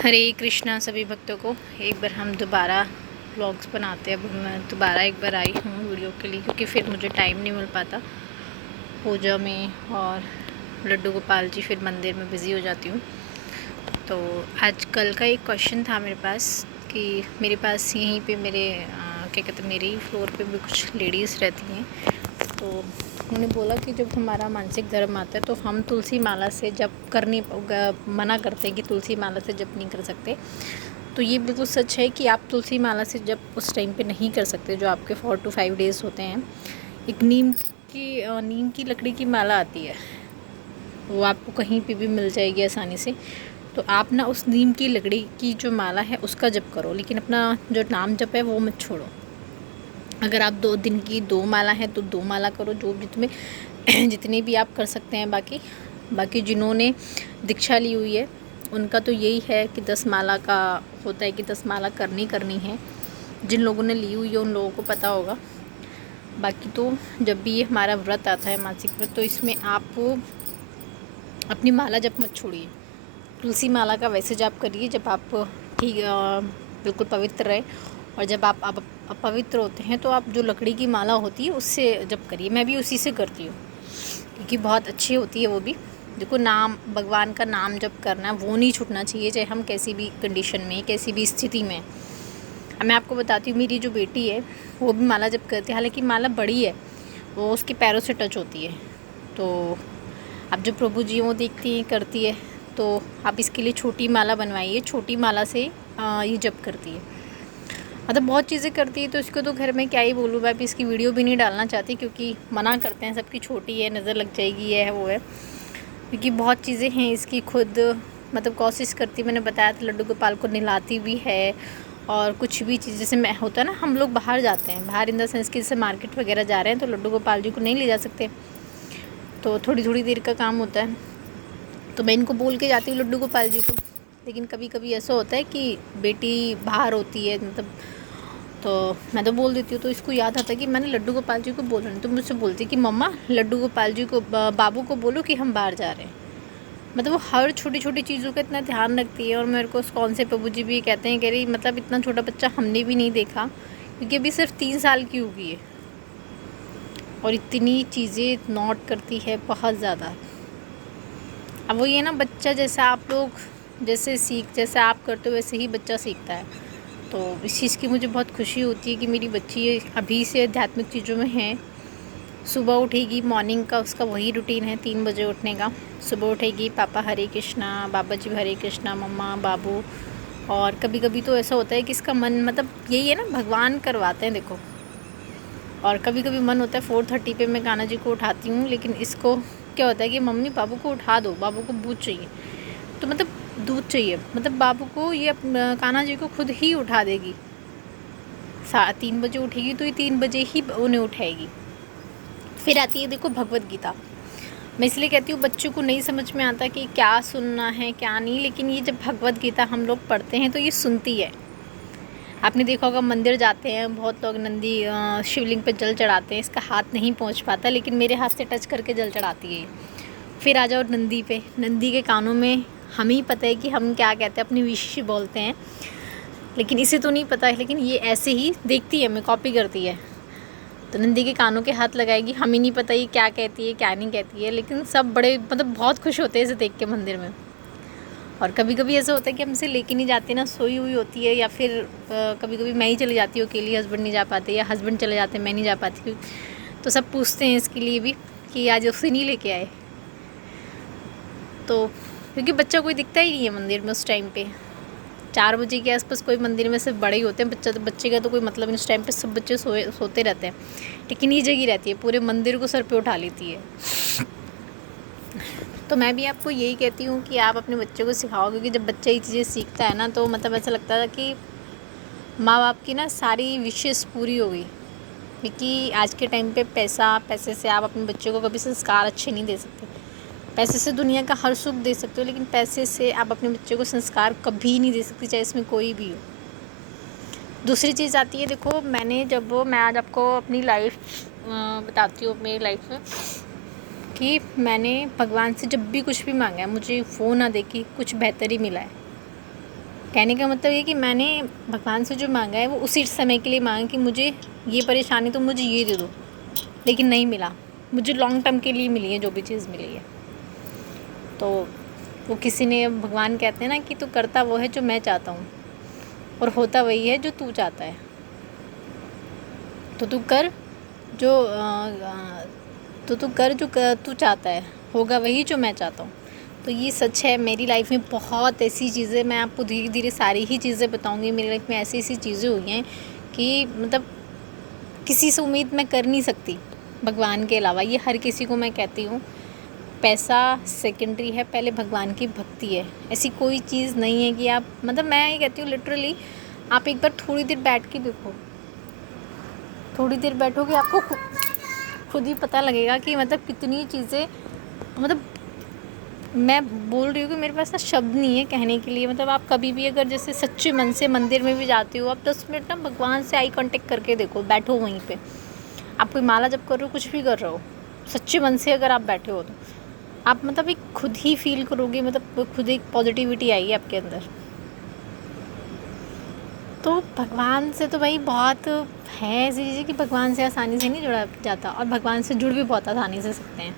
हरे कृष्णा सभी भक्तों को। एक बार हम दोबारा व्लॉग्स बनाते हैं। अब मैं दोबारा एक बार आई हूँ वीडियो के लिए, क्योंकि फिर मुझे टाइम नहीं मिल पाता पूजा में, और लड्डू गोपाल जी फिर मंदिर में बिज़ी हो जाती हूँ। तो आज कल का एक क्वेश्चन था मेरे पास कि मेरे पास यहीं पे मेरे क्या कहते हैं, मेरे फ्लोर पे भी कुछ लेडीज़ रहती हैं। तो उन्होंने बोला कि जब हमारा मानसिक धर्म आता है तो हम तुलसी माला से जप करनी मना करते हैं कि तुलसी माला से जप नहीं कर सकते। तो ये बिल्कुल सच है कि आप तुलसी माला से जप उस टाइम पे नहीं कर सकते जो आपके 4 to 5 डेज़ होते हैं। एक नीम की लकड़ी की माला आती है, वो आपको कहीं पे भी मिल जाएगी आसानी से। तो आप ना उस नीम की लकड़ी की जो माला है उसका जप करो, लेकिन अपना जो नाम जप है वो मत छोड़ो। अगर आप 2 दिन की 2 माला है तो 2 माला करो, जो भी तुम्हें जितनी भी आप कर सकते हैं। बाकी जिन्होंने दीक्षा ली हुई है उनका तो यही है कि 10 माला का होता है कि 10 माला करनी है। जिन लोगों ने ली हुई है उन लोगों को पता होगा। बाकी तो जब भी ये हमारा व्रत आता है, मासिक व्रत, तो इसमें आप अपनी माला जप मत छोड़िए। तुलसी माला का वैसे जाप करिए जब आप ठीक बिल्कुल पवित्र रहे, और जब आप अपवित्र होते हैं तो आप जो लकड़ी की माला होती है उससे जप करिए। मैं भी उसी से करती हूँ, क्योंकि बहुत अच्छी होती है वो भी। देखो, नाम भगवान का नाम जप करना वो नहीं छूटना चाहिए, चाहे हम कैसी भी कंडीशन में, कैसी भी स्थिति में। अब मैं आपको बताती हूँ, मेरी जो बेटी है वो भी माला जप करती है। हालांकि माला बड़ी है, वो उसके पैरों से टच होती है। तो अब जो प्रभु जी वो देखती हैं करती है, तो आप इसके लिए छोटी माला बनवाइए। छोटी माला से ये जप करती है, मतलब बहुत चीज़ें करती है। तो इसको तो घर में क्या ही बोलूँ, मैं भी इसकी वीडियो भी नहीं डालना चाहती, क्योंकि मना करते हैं सबकी, छोटी है, नज़र लग जाएगी, ये है वो है। क्योंकि बहुत चीज़ें हैं इसकी, खुद मतलब कोशिश करती, मैंने बताया था, लड्डू गोपाल को नहलाती भी है। और कुछ भी चीज़ जैसे मैं होता है ना, हम लोग बाहर जाते हैं, बाहर इन द सेंस कि जैसे मार्केट वगैरह जा रहे हैं, तो लड्डू गोपाल जी को नहीं ले जा सकते, तो थोड़ी थोड़ी देर का काम होता है। तो मैं इनको बोल के जाती हूँ लड्डू गोपाल जी को। लेकिन कभी कभी ऐसा होता है कि बेटी बाहर होती है, मतलब, तो मैं तो बोल देती हूँ। तो इसको याद आता है कि मैंने लड्डू गोपाल जी को बोला नहीं, तो मुझसे बोलती है कि मम्मा लड्डू गोपाल जी को बाबू को बोलो कि हम बाहर जा रहे हैं। मतलब वो हर छोटी छोटी चीज़ों का इतना ध्यान रखती है। और मेरे को कौन से प्रभु जी भी कहते हैं, कह रही मतलब इतना छोटा बच्चा हमने भी नहीं देखा, क्योंकि अभी सिर्फ 3 साल की होगी है, और इतनी चीज़ें नोट करती है, बहुत ज़्यादा। अब वो ये ना, बच्चा जैसा आप लोग जैसे आप करते हो वैसे ही बच्चा सीखता है। तो इस चीज़ की मुझे बहुत खुशी होती है कि मेरी बच्ची अभी से आध्यात्मिक चीज़ों में है। सुबह उठेगी, मॉर्निंग का उसका वही रूटीन है, 3 बजे उठने का। सुबह उठेगी, पापा हरे कृष्णा, बाबा जी हरे कृष्णा, मम्मा बाबू। और कभी कभी तो ऐसा होता है कि इसका मन, मतलब यही है ना, भगवान करवाते हैं देखो। और कभी कभी मन होता है 4:30 पे मैं कान्हा जी को उठाती हूँ, लेकिन इसको क्या होता है कि मम्मी बाबू को उठा दो, बाबू को दूध चाहिए। तो मतलब दूध चाहिए, मतलब बाबू को ये कान्हा जी को खुद ही उठा देगी। 3 बजे उठेगी तो ये 3 बजे ही उन्हें उठाएगी। फिर आती है देखो भगवत गीता। मैं इसलिए कहती हूँ, बच्चों को नहीं समझ में आता कि क्या सुनना है क्या नहीं, लेकिन ये जब भगवत गीता हम लोग पढ़ते हैं तो ये सुनती है। आपने देखा होगा, मंदिर जाते हैं बहुत लोग, नंदी शिवलिंग पे जल चढ़ाते हैं, इसका हाथ नहीं पहुंच पाता, लेकिन मेरे हाथ से टच करके जल चढ़ाती है। फिर आ जाओ नंदी पे, नंदी के कानों में हमें ही पता है कि हम क्या कहते हैं, अपनी विश बोलते हैं, लेकिन इसे तो नहीं पता है। लेकिन ये ऐसे ही देखती है, हमें कॉपी करती है। तो नंदी के कानों के हाथ लगाएगी, हमें नहीं पता ये क्या कहती है क्या नहीं कहती है, लेकिन सब बड़े मतलब बहुत खुश होते हैं इसे देख के मंदिर में। और कभी कभी ऐसा होता है कि हमसे लेके नहीं जाते ना, सोई हुई होती है, या फिर कभी कभी मैं ही चली जाती हूँ अकेली, हस्बैंड नहीं जा पाते, या हस्बैंड चले जाते हैं, मैं नहीं जा पाती। तो सब पूछते हैं इसके लिए भी कि आज उसे नहीं लेके आए। तो क्योंकि बच्चा कोई दिखता ही नहीं है मंदिर में उस टाइम पे। 4 बजे के आसपास कोई मंदिर में सिर्फ बड़े ही होते हैं, बच्चे का तो कोई मतलब नहीं। उस टाइम पे सब बच्चे सोते रहते हैं, लेकिन ये जगी रहती है, पूरे मंदिर को सर पे उठा लेती है। तो मैं भी आपको यही कहती हूँ कि आप अपने बच्चे को सिखाओ, क्योंकि जब बच्चा ये चीज़ें सीखता है ना, तो मतलब ऐसा लगता है कि माँ बाप की ना सारी विशेष पूरी हो गई। क्योंकि आज के टाइम पे पैसे से आप अपने बच्चे को कभी संस्कार अच्छे नहीं दे सकते। पैसे से दुनिया का हर सुख दे सकते हो, लेकिन पैसे से आप अपने बच्चे को संस्कार कभी नहीं दे सकते, चाहे इसमें कोई भी हो। दूसरी चीज़ आती है, देखो मैं आज आपको अपनी लाइफ बताती हूँ, अपनी लाइफ में कि मैंने भगवान से जब भी कुछ भी मांगा है, मुझे वो ना दे कि कुछ बेहतर ही मिला है। कहने का मतलब ये कि मैंने भगवान से जो मांगा है वो उसी समय के लिए मांगा कि मुझे ये परेशानी तो मुझे ये दे दो, लेकिन नहीं मिला। मुझे लॉन्ग टर्म के लिए मिली है जो भी चीज़ मिली है। तो वो किसी ने, भगवान कहते हैं ना कि तू करता वो है जो मैं चाहता हूँ और होता वही है जो तू चाहता है। तो तू कर जो तू चाहता है, होगा वही जो मैं चाहता हूँ। तो ये सच है। मेरी लाइफ में बहुत ऐसी चीज़ें, मैं आपको धीरे धीरे सारी ही चीज़ें बताऊँगी। मेरी लाइफ में ऐसी ऐसी चीज़ें हुई हैं कि मतलब किसी से उम्मीद मैं कर नहीं सकती भगवान के अलावा। ये हर किसी को मैं कहती हूँ, पैसा सेकेंडरी है, पहले भगवान की भक्ति है। ऐसी कोई चीज़ नहीं है कि आप, मतलब मैं ये कहती हूँ लिटरली, आप एक बार थोड़ी देर बैठ के देखो, थोड़ी देर बैठोगे आपको खुद ही पता लगेगा कि मतलब कितनी चीज़ें, मतलब मैं बोल रही हूँ कि मेरे पास ना शब्द नहीं है कहने के लिए। मतलब आप कभी भी अगर जैसे सच्चे मन से मंदिर में भी जाते हो, आप 10 मिनट ना भगवान से आई कांटेक्ट करके देखो, बैठो वहीं पे। आप कोई माला जप कर रहे हो, कुछ भी कर रहे हो, सच्चे मन से अगर आप बैठे हो तो आप मतलब एक खुद ही फील करोगे, मतलब खुद एक पॉजिटिविटी आएगी आपके अंदर। तो भगवान से तो भाई बहुत है ऐसी चीज़ें कि भगवान से आसानी से नहीं जुड़ा जाता, और भगवान से जुड़ भी बहुत आसानी से सकते हैं।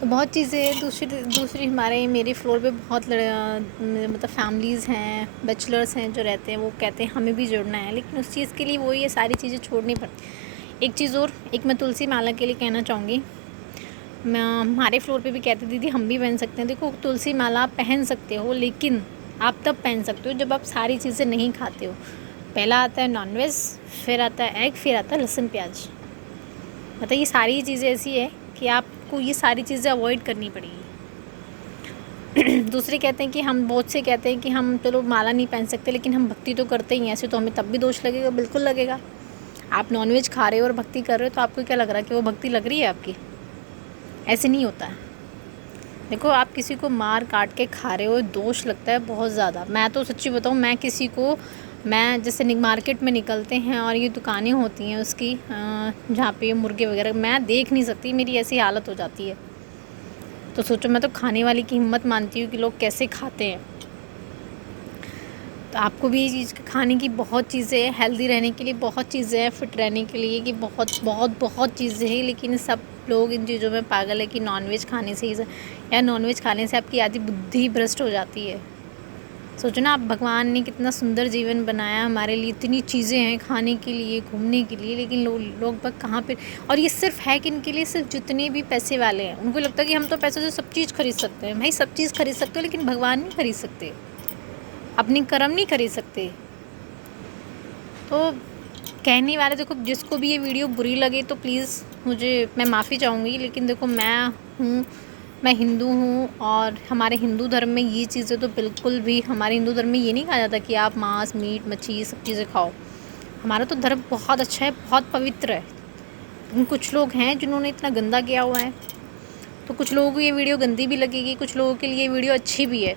तो बहुत चीज़ें दूसरी हमारे मेरे फ्लोर पे बहुत मतलब फैमिलीज़ हैं, बैचलर्स हैं जो रहते हैं, वो कहते हैं हमें भी जुड़ना है, लेकिन उस चीज़ के लिए वो ये सारी चीज़ें छोड़नी पड़ती। एक चीज़ और, एक मैं तुलसी माला के लिए कहना चाहूँगी। मैं हमारे फ्लोर पे भी कहती दीदी हम भी पहन सकते हैं। देखो तुलसी माला आप पहन सकते हो, लेकिन आप तब पहन सकते हो जब आप सारी चीज़ें नहीं खाते हो। पहला आता है नॉनवेज, फिर आता है एग, फिर आता है लहसुन प्याज। मतलब ये सारी चीज़ें ऐसी है कि आपको ये सारी चीज़ें अवॉइड करनी पड़ेगी। दूसरे कहते हैं कि हम, बहुत से कहते हैं कि हम चलो माला नहीं पहन सकते, लेकिन हम भक्ति तो करते ही हैं, ऐसे तो हमें तब भी दोष लगेगा। बिल्कुल लगेगा। आप नॉनवेज खा रहे हो और भक्ति कर रहे हो, तो आपको क्या लग रहा है कि वो भक्ति लग रही है आपकी? ऐसे नहीं होता है। देखो आप किसी को मार काट के खा रहे हो, दोष लगता है बहुत ज़्यादा। मैं तो सच्ची बताऊँ, मैं किसी को, मैं जैसे मार्केट में निकलते हैं और ये दुकानें होती हैं उसकी जहाँ पे मुर्गे वगैरह, मैं देख नहीं सकती, मेरी ऐसी हालत हो जाती है। तो सोचो, मैं तो खाने वाली की हिम्मत मानती हूँ कि लोग कैसे खाते हैं। तो आपको भी ये चीज़ खाने की बहुत चीज़ें हैं, हेल्दी रहने के लिए बहुत चीज़ें हैं, फिट रहने के लिए कि बहुत बहुत बहुत चीज़ें हैं, लेकिन सब लोग इन चीज़ों में पागल है कि नॉनवेज खाने से ही, या नॉनवेज खाने से आपकी आधी बुद्धि भ्रष्ट हो जाती है। सोचो ना, आप, भगवान ने कितना सुंदर जीवन बनाया हमारे लिए, इतनी चीज़ें हैं खाने के लिए, घूमने के लिए, लेकिन लोग बस कहाँ पे। और ये सिर्फ है कि इनके लिए, सिर्फ जितने भी पैसे वाले हैं उनको लगता है कि हम तो पैसों से सब चीज़ खरीद सकते हैं। भाई सब चीज़ खरीद सकते हो, लेकिन भगवान नहीं खरीद सकते, अपनी कर्म नहीं खरीद सकते। तो कहने वाले, देखो जिसको भी ये वीडियो बुरी लगे तो प्लीज़ मैं माफ़ी चाहूँगी, लेकिन देखो मैं हिंदू हूँ, और हमारे हिंदू धर्म में ये चीज़ें तो बिल्कुल भी, हमारे हिंदू धर्म में ये नहीं कहा जाता कि आप मांस, मीट, मच्छी सब चीज़ें खाओ। हमारा तो धर्म बहुत अच्छा है, बहुत पवित्र है। लेकिन कुछ लोग हैं जिन्होंने इतना गंदा किया हुआ है, तो कुछ लोगों को ये वीडियो गंदी भी लगेगी, कुछ लोगों के लिए ये वीडियो अच्छी भी है।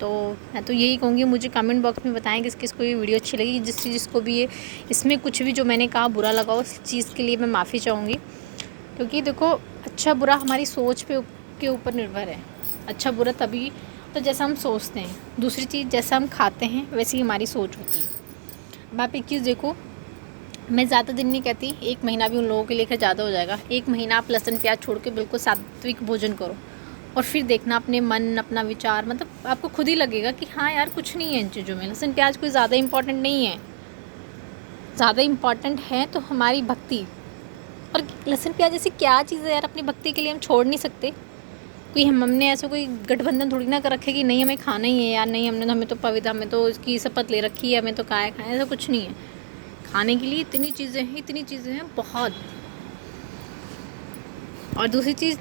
तो मैं तो यही कहूँगी, मुझे कमेंट बॉक्स में बताएं किस किस को ये वीडियो अच्छी लगी। जिसको भी ये, इसमें कुछ भी जो मैंने कहा बुरा लगा, उस चीज़ के लिए मैं माफ़ी चाहूँगी। क्योंकि देखो, अच्छा बुरा हमारी सोच के ऊपर निर्भर है। अच्छा बुरा तभी तो जैसा हम सोचते हैं, दूसरी चीज़ जैसा हम खाते हैं वैसी हमारी सोच होती है। अब आप एक चीज़ देखो, मैं ज़्यादा दिन नहीं कहती, 1 महीना भी उन लोगों के लेकर ज़्यादा हो जाएगा। 1 महीना आप लहसुन प्याज छोड़ के बिल्कुल सात्विक भोजन करो, और फिर देखना अपने मन, अपना विचार, मतलब आपको खुद ही लगेगा कि हाँ यार कुछ नहीं है इन चीज़ों में। लहसुन प्याज कोई ज़्यादा इम्पॉर्टेंट नहीं है, ज़्यादा इम्पॉर्टेंट है तो हमारी भक्ति। और लहसुन प्याज ऐसी क्या चीज़ है यार, अपनी भक्ति के लिए हम छोड़ नहीं सकते। कोई हमने ऐसा कोई गठबंधन थोड़ी ना कर रखे कि नहीं हमें खाना ही है यार, नहीं हमें तो पवित्र, हमें तो इसकी शपथ ले रखी है, हमें तो खाए, ऐसा कुछ नहीं है। खाने के लिए इतनी चीज़ें हैं बहुत। और दूसरी चीज़,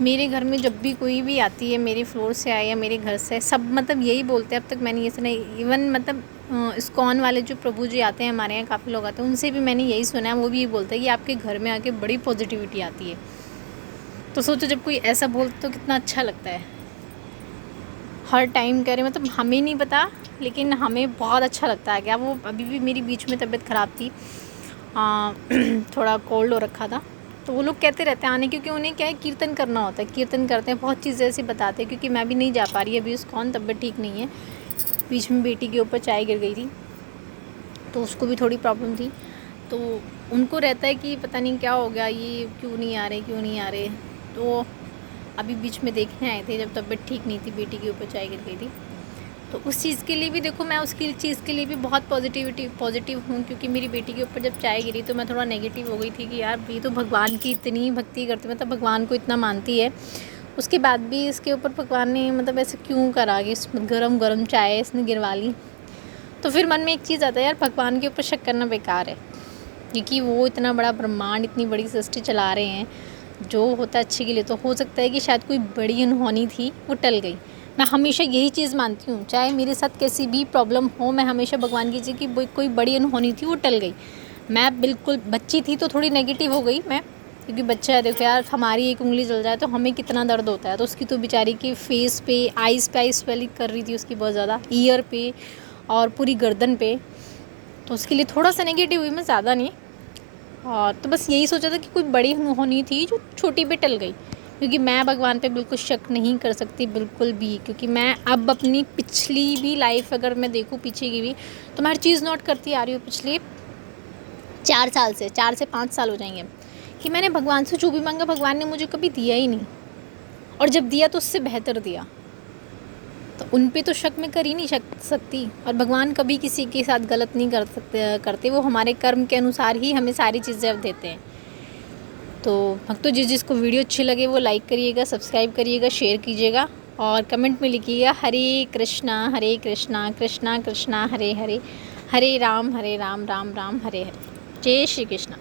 मेरे घर में जब भी कोई भी आती है, मेरे फ्लोर से आए या मेरे घर से, सब मतलब यही बोलते हैं, अब तक मैंने ये सुना, इवन मतलब इस्कॉन वाले जो प्रभु जी आते हैं हमारे यहाँ, काफ़ी लोग आते हैं, उनसे भी मैंने यही सुना है, वो भी यही बोलते हैं कि आपके घर में आके बड़ी पॉजिटिविटी आती है। तो सोचो, जब कोई ऐसा बोलता तो कितना अच्छा लगता है। हर टाइम कह रहे, मतलब हमें नहीं पता, लेकिन हमें बहुत अच्छा लगता है। क्या वो, अभी भी मेरी बीच में तबीयत ख़राब थी, थोड़ा कोल्ड हो रखा था, तो वो लोग कहते रहते हैं आने, क्योंकि उन्हें क्या है, कीर्तन करना होता है, कीर्तन करते हैं, बहुत चीज़ें ऐसी बताते हैं। क्योंकि मैं भी नहीं जा पा रही अभी, उस कौन तबीयत ठीक नहीं है, बीच में बेटी के ऊपर चाय गिर गई थी, तो उसको भी थोड़ी प्रॉब्लम थी। तो उनको रहता है कि पता नहीं क्या हो गया, ये क्यों नहीं आ रहे। तो अभी बीच में देखने आए थे जब तबीयत ठीक नहीं थी, बेटी के ऊपर चाय गिर गई थी। तो उस चीज़ के लिए भी देखो, मैं उसकी चीज़ के लिए भी बहुत पॉजिटिव हूँ, क्योंकि मेरी बेटी के ऊपर जब चाय गिरी तो मैं थोड़ा नेगेटिव हो गई थी कि यार ये तो भगवान की इतनी भक्ति करती, मतलब भगवान को इतना मानती है, उसके बाद भी इसके ऊपर भगवान ने मतलब ऐसे क्यों करा कि गरम चाय इसने गिरवा ली। तो फिर मन में एक चीज़ आता है, यार भगवान के ऊपर शक करना बेकार है, क्योंकि वो इतना बड़ा ब्रह्मांड, इतनी बड़ी सृष्टि चला रहे हैं, जो होता है अच्छे के लिए। तो हो सकता है कि शायद कोई बड़ी अनहोनी थी, वो टल गई। मैं हमेशा यही चीज़ मानती हूँ, चाहे मेरे साथ कैसी भी प्रॉब्लम हो, मैं हमेशा भगवान की चीज़ कि कोई बड़ी अनहोनी थी, वो टल गई। मैं बिल्कुल बच्ची थी तो थोड़ी नेगेटिव हो गई मैं, क्योंकि बच्चा है, देखो यार हमारी एक उंगली जल जाए तो हमें कितना दर्द होता है। तो उसकी तो बेचारी की फेस पे, आइज़ पे स्वेलिंग कर रही थी उसकी बहुत ज़्यादा, ईयर पे और पूरी गर्दन पे। तो उसके लिए थोड़ा सा नेगेटिव हुई मैं, ज़्यादा नहीं। और तो बस यही सोचा था कि कोई बड़ी होनी थी जो छोटी पे टल गई, क्योंकि मैं भगवान पे बिल्कुल शक नहीं कर सकती बिल्कुल भी। क्योंकि मैं अब अपनी पिछली भी लाइफ अगर मैं देखूँ पीछे की भी, तो मैं हर चीज़ नोट करती आ रही हूँ पिछले 4 से 5 साल हो जाएंगे, कि मैंने भगवान से जो भी मांगा भगवान ने मुझे कभी दिया ही नहीं, और जब दिया तो उससे बेहतर दिया। तो उन पे तो शक मैं कर ही नहीं सकती, और भगवान कभी किसी के साथ गलत नहीं करते, वो हमारे कर्म के अनुसार ही हमें सारी चीज़ें अब देते हैं। तो भक्तों, जिसको वीडियो अच्छी लगे वो लाइक करिएगा, सब्सक्राइब करिएगा, शेयर कीजिएगा, और कमेंट में लिखिएगा हरे कृष्णा कृष्णा कृष्णा हरे हरे, हरे राम राम राम हरे हरे। जय श्री कृष्णा।